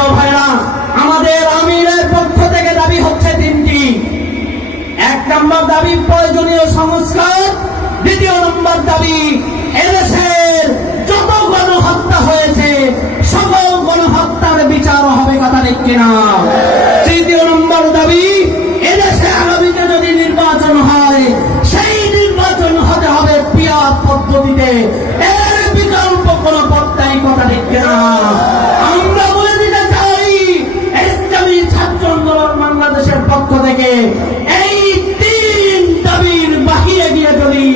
প্রিয় ভাইরা, আমাদের আমিরের পক্ষ থেকে দাবি হচ্ছে তিনটি। 1 নম্বর দাবি প্রয়োজনীয় সংস্কার, 2 নম্বর দাবি এদেশের যত গণহত্যা হয়েছে সকল গণহত্যার বিচার হবে, কথা ঠিক কিনা? 3 নম্বর দাবি এদেশে আগামীতে যদি নির্বাচন হয় সেই নির্বাচন হতে হবে পিয়ার পদ্ধতিতে, এর বিকল্প কোন পথ নাই, কথা ঠিক কিনা? আমরা বলে দিতে চাই ইসলামী ছাত্র আন্দোলন বাংলাদেশের পক্ষ থেকে এই 3 দাবির বাহিরে গিয়ে যদি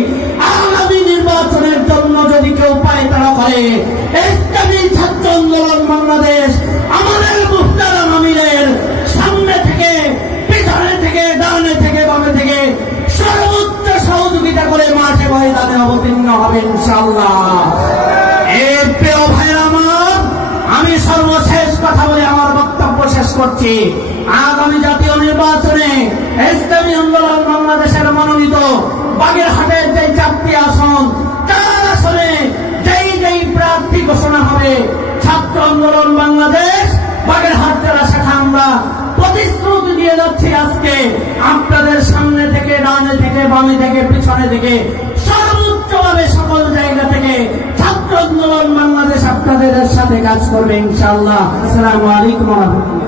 আগামী নির্বাচনের জন্য যদি কেউ পায়তারা করে, ইসলামী ছাত্র আন্দোলন বাংলাদেশ আমাদের মুহতারাম আমিরের সামনে থেকে, পিছনে থেকে, ডানে থেকে, বামে থেকে সর্বোচ্চ সহযোগিতা করে মাঠে ময়দানে অবতীর্ণ হবে ইনশাআল্লাহ। এই প্রিয় ভাইরা আমার, আমি সর্বশেষ কথা বলে আমার বক্তব্য শেষ করছি। আগামী জাতীয় নির্বাচনে ইসলামী আন্দোলন বাংলাদেশের মনোনীত বাগেরহাটের যে 4টি আসন, 4 আসনে যেই প্রার্থী ঘোষণা হবে, ছাত্র আন্দোলন বাংলাদেশ বাগেরহাট জেলা শাখা আমরা প্রতিশ্রুতি দিয়ে যাচ্ছি আজকে আপনাদের সামনে থেকে, ডানে থেকে, বামে থেকে, পিছনে থেকে, সর্বোচ্চভাবে সকল জায়গা থেকে ছাত্র আন্দোলন বাংলাদেশ আপনাদের সাথে কাজ করবে ইনশাআল্লাহ। আসসালামু আলাইকুম ওয়া রাহমাতুল্লাহ।